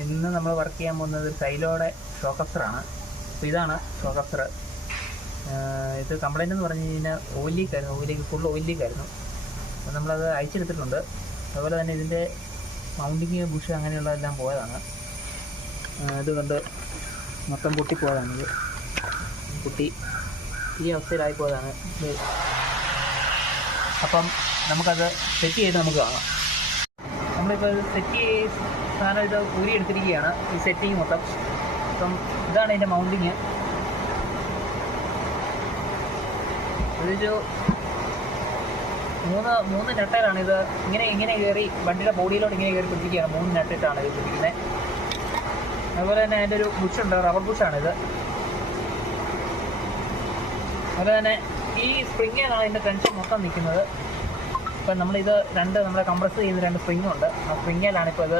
ഇന്ന് നമ്മൾ വർക്ക് ചെയ്യാൻ പോകുന്നത് സൈലോയുടെ ഷോക്കപ്സറാണ്. അപ്പോൾ ഇതാണ് ഷോക്കപ്സർ. ഇത് കംപ്ലൈൻ്റ് എന്ന് പറഞ്ഞു കഴിഞ്ഞാൽ ഓയിൽ ലീക്കായിരുന്നു, ഫുൾ ഓയിൽ ലീക്കായിരുന്നു. അപ്പോൾ നമ്മളത് അയച്ചെടുത്തിട്ടുണ്ട്. അതുപോലെ തന്നെ ഇതിൻ്റെ മൗണ്ടിങ് ബുഷ് അങ്ങനെയുള്ളതെല്ലാം പോയതാണ്. ഇതുകൊണ്ട് മൊത്തം പൊട്ടിപ്പോയതാണിത്. പൊട്ടി ഈ അവസ്ഥയിലായിപ്പോയതാണ് ഇത്. അപ്പം നമുക്കത് സെറ്റ് ചെയ്ത് നമുക്ക് കാണാം. നമ്മളിപ്പോൾ ഇത് സെറ്റ് ചെയ്ത് സാധനം ഇത് ഊരിയെടുത്തിരിക്കുകയാണ്, ഈ സെറ്റിങ് മൊത്തം. അപ്പം ഇതാണ് ഇതിൻ്റെ മൗണ്ടിങ്. ഇതൊരു മൂന്ന് നെട്ടയിലാണ് ഇത് ഇങ്ങനെ കയറി വണ്ടിയുടെ ബോഡിയിലോട്ട് ഇങ്ങനെ കയറി പിടിപ്പിക്കുകയാണ്. 3 നെട്ടിട്ടാണ് ഇത് പിടിക്കുന്നത്. അതുപോലെ തന്നെ അതിൻ്റെ ഒരു ബുഷുണ്ട്, റബ്ബർ ബുഷാണിത്. അതുപോലെ തന്നെ ഈ സ്പ്രിങ്ങിലാണ് ഇതിൻ്റെ ടെൻഷൻ മൊത്തം നിൽക്കുന്നത്. ഇപ്പം നമ്മളിത് നമ്മുടെ കംപ്രസ് ചെയ്യുന്ന 2 സ്പ്രിങ്ങുണ്ട്. ആ സ്പ്രിങ്ങിലാണ് ഇപ്പോൾ ഇത്